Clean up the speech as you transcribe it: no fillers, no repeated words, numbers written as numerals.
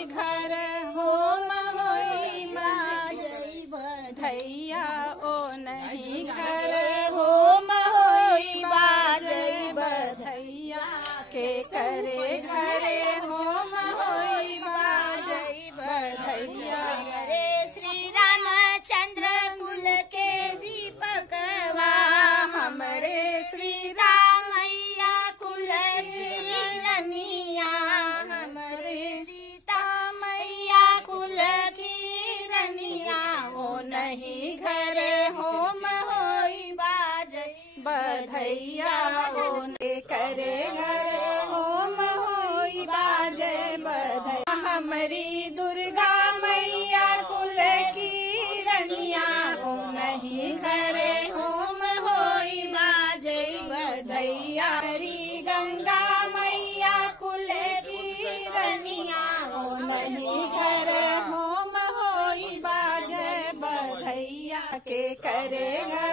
नहीं घर होम होई बाजई बधैया ओ नहीं घर होम होई बाजई बधैया के करे घरे होम होई बाजई बधैया रे श्री रामचंद्र कुल के दीपकवा हमरे श्री रामैया कुल की रनिया हमरे सीता मैया कुल की रनिया ओ नहीं घरे होम होई बाजई बधैया ओ ने करे घर होम होई बाजे बधैया हमारी दुर्गा मैया कुल की रनिया ओ नहीं घरे होम होई बाजे बधैया हरी गंगा मैया कुल की रनिया ओ नहीं घरे होम होई बाजे बधैया के करे घर